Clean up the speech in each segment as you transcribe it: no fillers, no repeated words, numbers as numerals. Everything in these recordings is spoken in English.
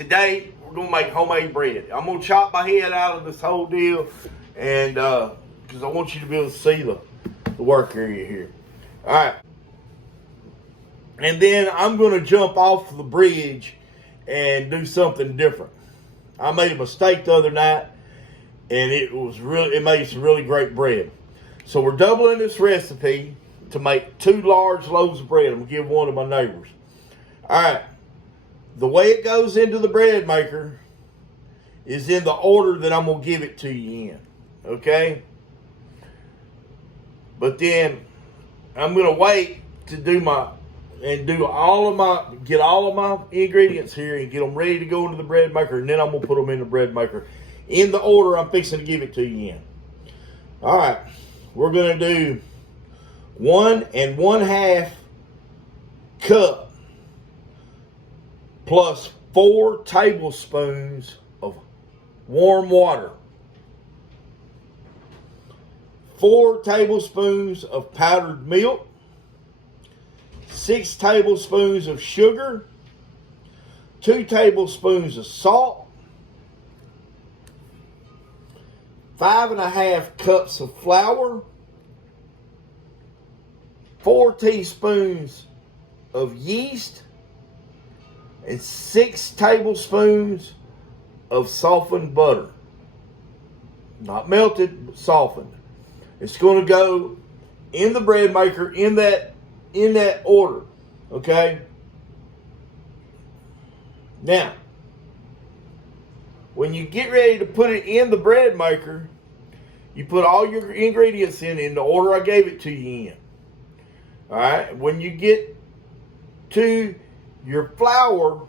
today we're gonna make homemade bread. I'm gonna chop my head out of this whole deal, and because I want you to be able to see the work area here. All right, and then I'm gonna jump off the bridge and do something different. I made a mistake the other night, and it made some really great bread. So we're doubling this recipe to make 2 large loaves of bread. I'm gonna give one to my neighbors. All right, the way it goes into the bread maker is in the order that I'm gonna give it to you in, okay? But then I'm gonna wait to get all of my ingredients here and get them ready to go into the bread maker, and then I'm gonna put them in the bread maker in the order I'm fixing to give it to you in. All right, we're gonna do 1 1/2 cup plus 4 tablespoons of warm water, 4 tablespoons of powdered milk, 6 tablespoons of sugar, 2 tablespoons of salt, 5 1/2 cups of flour, 4 teaspoons of yeast, and 6 tablespoons of softened butter. Not melted, but softened. It's going to go in the bread maker in that order, okay? Now, when you get ready to put it in the bread maker, you put all your ingredients in the order I gave it to you in. All right, when you get to your flour,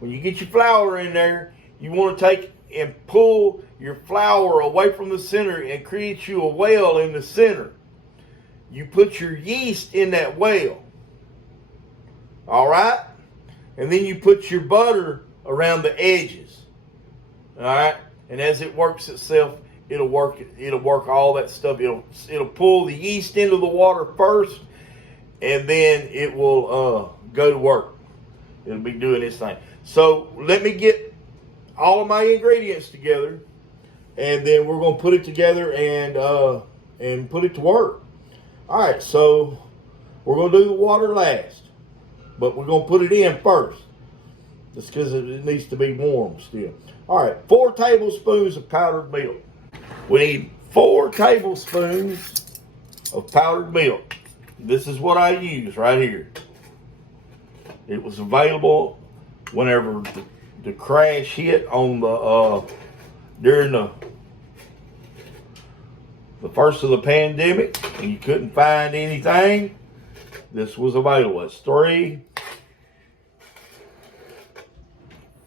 when you get your flour in there, you want to take and pull your flour away from the center and create you a well in the center. You put your yeast in that well. All right? And then you put your butter around the edges. All right? And as it works itself, it'll work all that stuff. It'll pull the yeast into the water first, and then it will go to work. It'll be doing its thing. So let me get all of my ingredients together, and then we're gonna put it together and put it to work. All right, so we're gonna do the water last, but we're gonna put it in first. Just because it needs to be warm still. All right, 4 tablespoons of powdered milk. We need 4 tablespoons of powdered milk. This is what I use right here. It was available whenever the crash hit on during the first of the pandemic, and you couldn't find anything. This was available. It's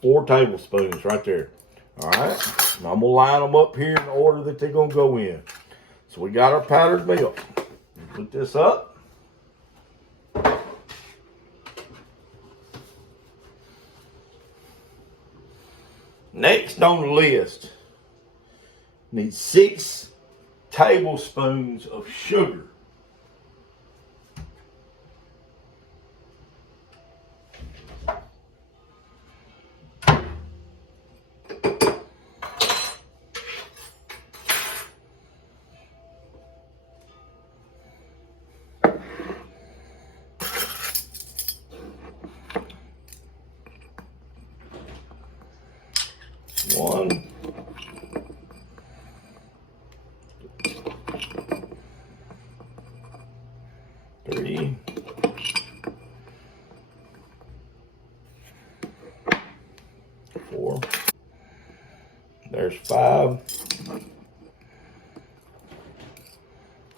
4 tablespoons right there. All right, and I'm gonna line them up here in the order that they're gonna go in. So we got our powdered milk. Put this up. Next on the list, need 6 tablespoons of sugar. One, 3, 4. There's 5.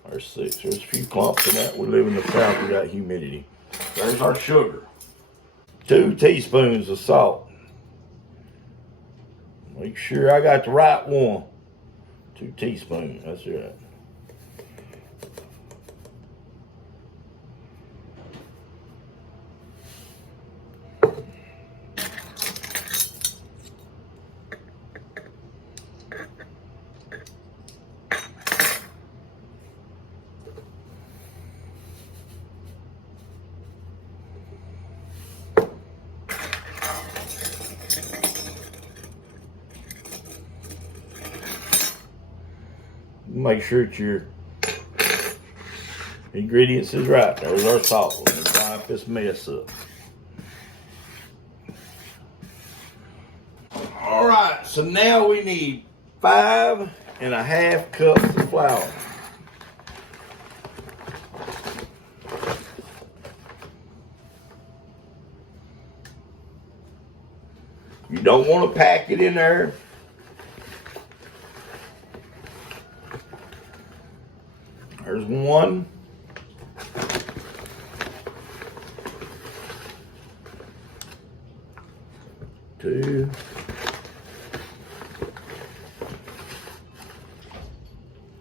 There's 6. There's a few clumps in that. We live in the south. We got humidity. There's our sugar. 2 teaspoons of salt. Make sure I got the right one. 2 teaspoons. That's right. Make sure that your ingredients is right. There's our salt. Let's wipe this mess up. All right, so now we need 5.5 cups of flour. You don't want to pack it in there. There's 1. 2.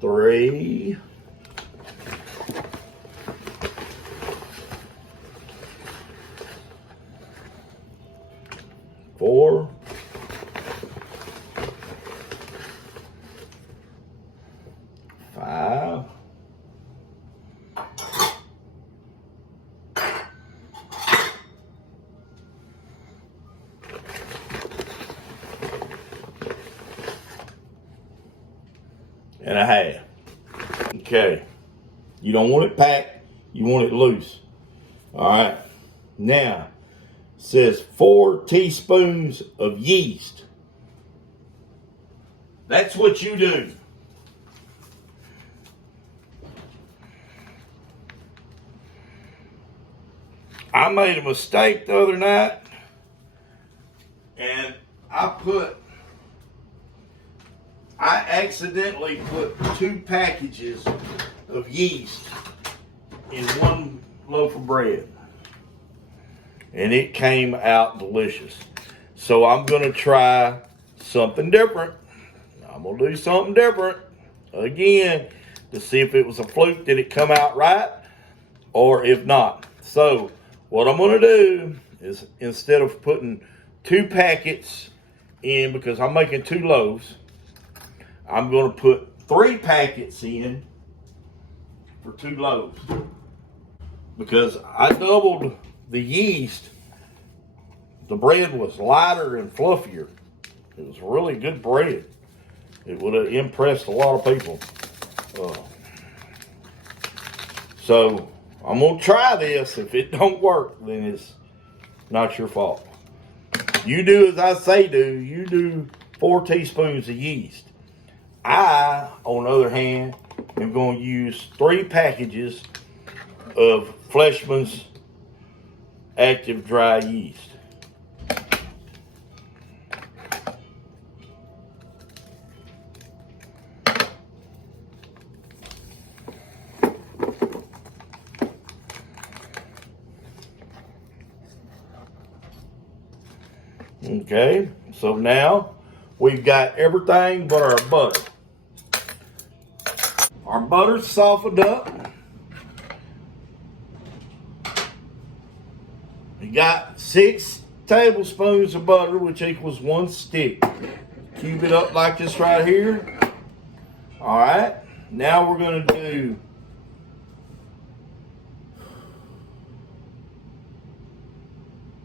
3. 4. 5. 1.5. Okay. You don't want it packed. You want it loose. All right. Now, it says 4 teaspoons of yeast. That's what you do. I made a mistake the other night, and I accidentally put 2 packages of yeast in 1 loaf of bread, and it came out delicious. So I'm gonna try something different. I'm gonna do something different again to see if it was a fluke, did it come out right, or if not. So what I'm gonna do is, instead of putting 2 packets in, because I'm making 2 loaves, I'm gonna put 3 packets in for 2 loaves. Because I doubled the yeast, the bread was lighter and fluffier. It was really good bread. It would have impressed a lot of people. So I'm gonna try this. If it don't work, then it's not your fault. You do as I say do. You do 4 teaspoons of yeast. I, on the other hand, am going to use 3 packages of Fleshman's active dry yeast. Okay, so now we've got everything but our butter. Our butter's softened up. We got 6 tablespoons of butter, which equals 1 stick. Cube it up like this right here. All right, now we're gonna do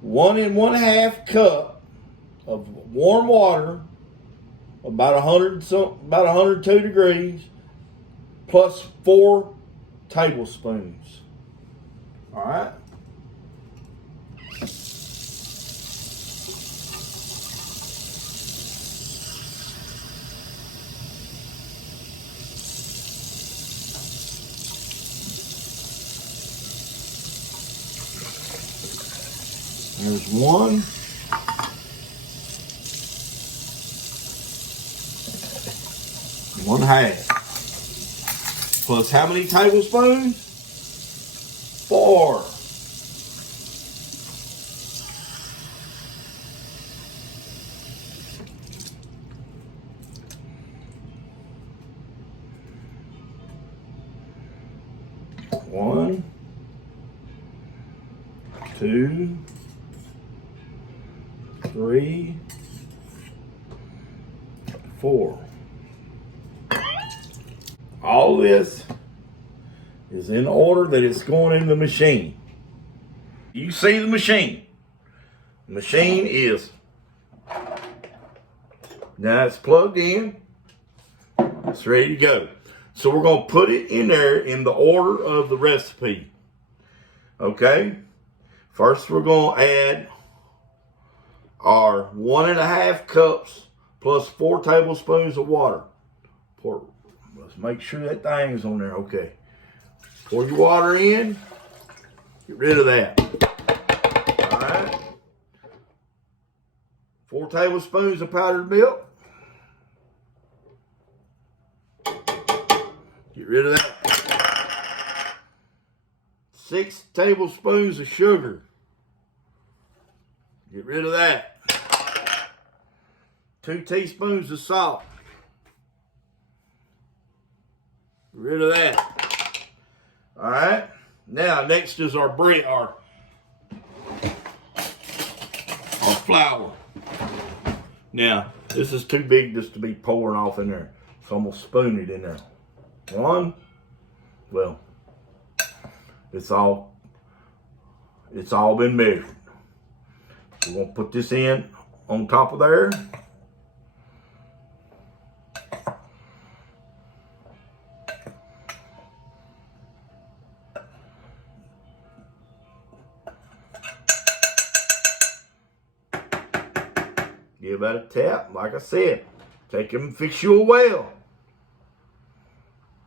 1 1/2 cup of warm water, about 102 degrees, plus 4 tablespoons. All right. There's 1. 1/2. Plus how many tablespoons? 4. One, 2, 3, 4. All this is in order that it's going in the machine. You see the machine. The machine is, now it's plugged in. It's ready to go. So we're going to put it in there in the order of the recipe. Okay? First we're going to add our 1.5 cups plus 4 tablespoons of water. Let's make sure that thing is on there. Okay. Pour your water in. Get rid of that. All right. 4 tablespoons of powdered milk. Get rid of that. 6 tablespoons of sugar. Get rid of that. 2 teaspoons of salt. Get rid of that. All right. Now, next is our bread, our flour. Now, this is too big just to be pouring off in there, so I'm gonna spoon it in there. 1. Well, it's all been measured. We're gonna put this in on top of there. Give that a tap, like I said. Take them and fix you a well.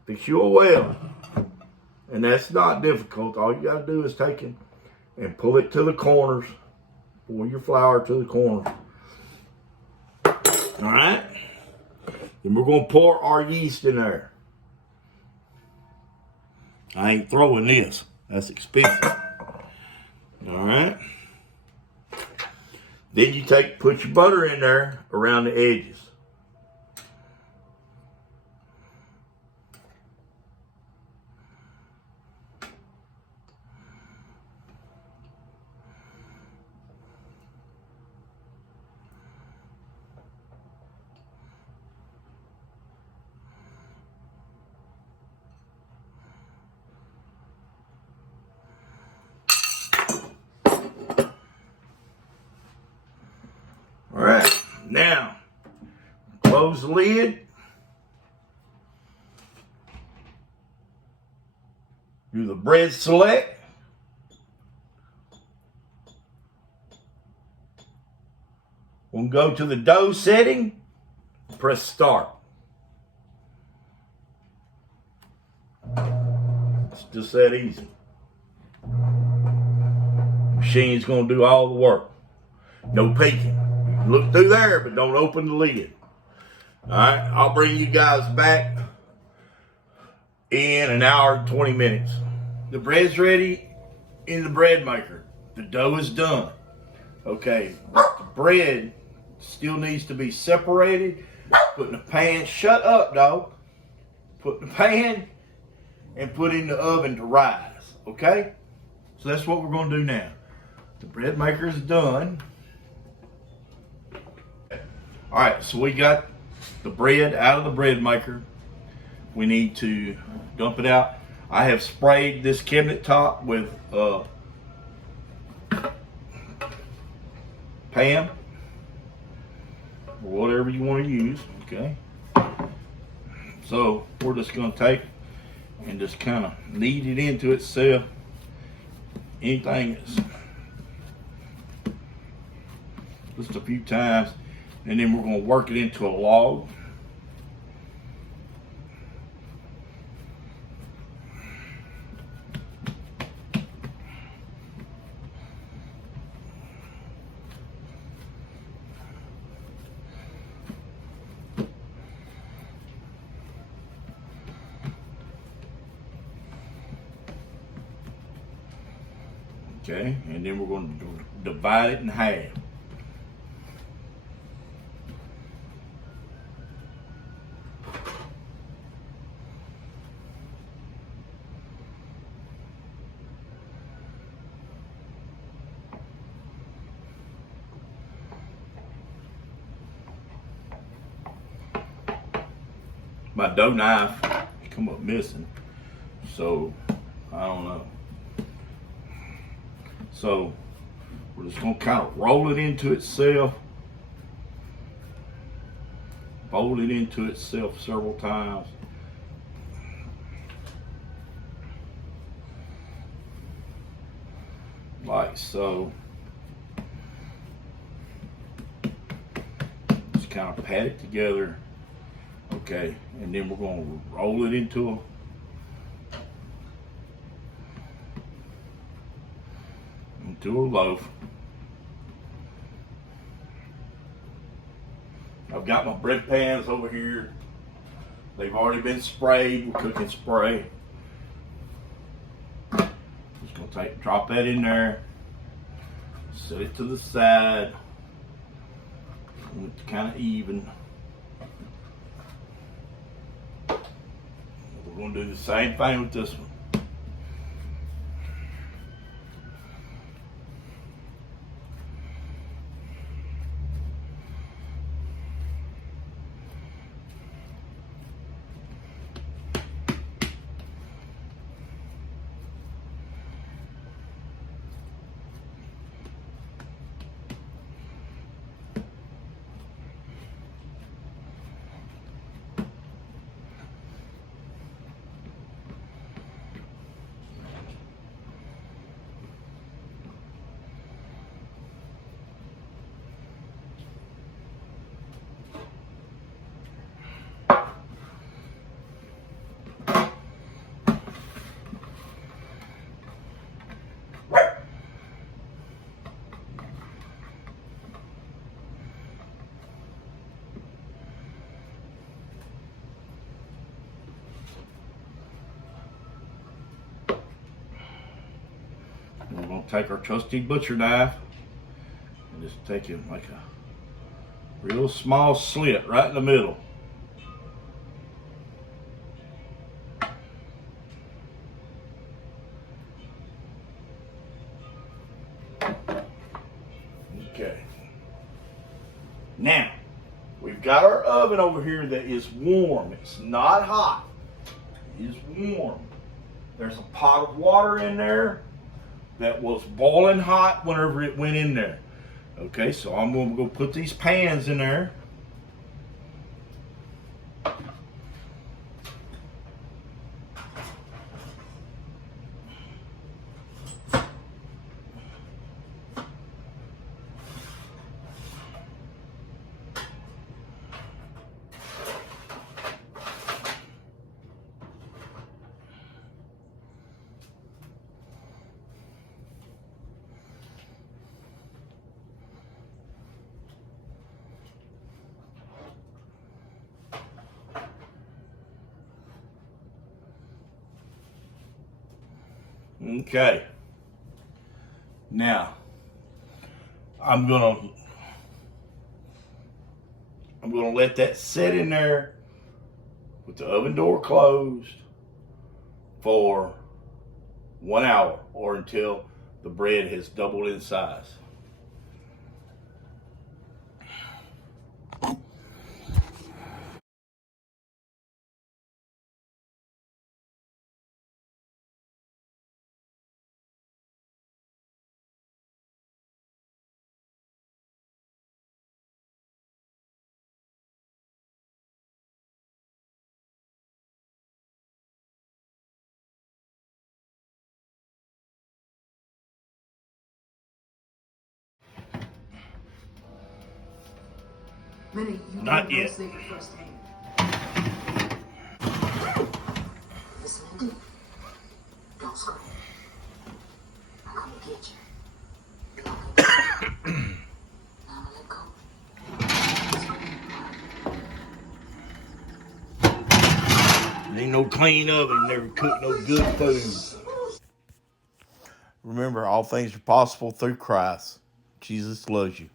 Fix you a well. And that's not difficult. All you got to do is take it and pull it to the corners. Pour your flour to the corners. All right. Then we're going to pour our yeast in there. I ain't throwing this. That's expensive. All right. Then you put your butter in there around the edges. All right, now close the lid. Do the bread select. We'll go to the dough setting. Press start. It's just that easy. Machine's gonna do all the work. No peeking. Look through there, but don't open the lid. All right, I'll bring you guys back in an hour and 20 minutes. The bread's ready in the bread maker. The dough is done. Okay, but the bread still needs to be separated. Put in the pan. Shut up, dog. Put in the pan and put in the oven to rise. Okay? So that's what we're going to do now. The bread maker is done. All right, so we got the bread out of the bread maker. We need to dump it out. I have sprayed this cabinet top with Pam or whatever you want to use. Okay. So we're just going to take and just kind of knead it into itself. Anything that's just a few times. And then we're going to work it into a log. Okay, and then we're going to divide it in half. My dough knife come up missing, so I don't know. So we're just gonna kind of roll it into itself, fold it into itself several times. like so. Just kind of pat it together. Okay, and then we're going to roll it into a loaf. I've got my bread pans over here. They've already been sprayed with cooking spray. Just gonna drop that in there. Set it to the side. It's kind of even. We're gonna do the same thing with this one. We're going to take our trusty butcher knife and just take it like a real small slit right in the middle. Okay. Now, we've got our oven over here that is warm. It's not hot. It is warm. There's a pot of water in there that was boiling hot whenever it went in there. Okay, so I'm going to go put these pans in there. Okay. Now, I'm gonna let that sit in there with the oven door closed for 1 hour or until the bread has doubled in size. Minnie, you Not yet. First aid. Listen, Mindy. Don't scream. I'm gonna get you. Now let go. There ain't no clean oven, never cooked no good food. Remember, all things are possible through Christ. Jesus loves you.